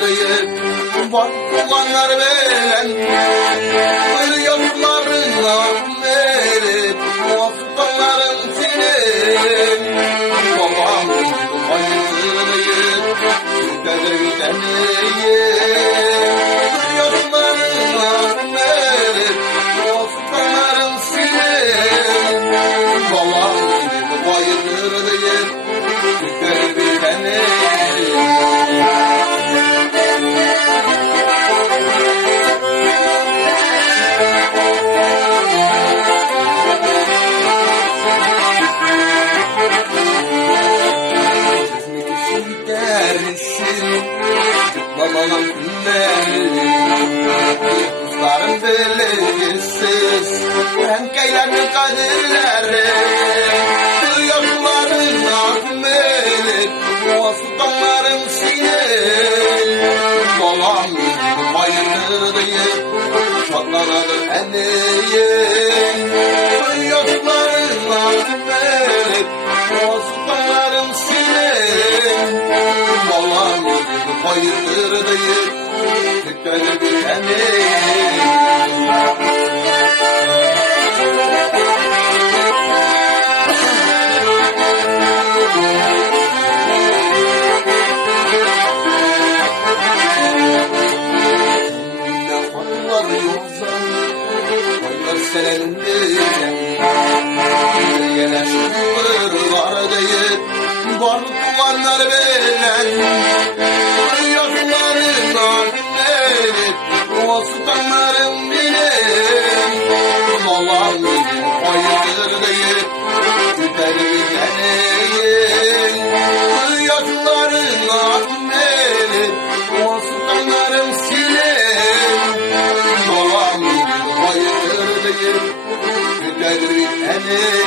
değil. Var kullanlar veren bir yollarına verip muvaffakların senin babam hayır değil. Yüzlerden değil yollarına verip muvaffakların senin babam hayır değil. Yüzlerden değil. Babalan günleri Kızların belirsiz Renkeylerin kadirleri Yolların akmeli Muvaffakların sinin Balam bayılır diye Şadlanadır eneyin Yolların akmeli Muvaffakların sinin Balam hayırdır değil, tükkanı bir emeğim. Ne hatlar yoksa, hayır senendeyken, yine şıkırlar değil, var kullanlar belen. Muvaffakların benim Allah'ım hayırdır değil Güzelliklerin yaşların akmeli Muvaffakların silin Allah'ım hayırdır değil Güzelliklerin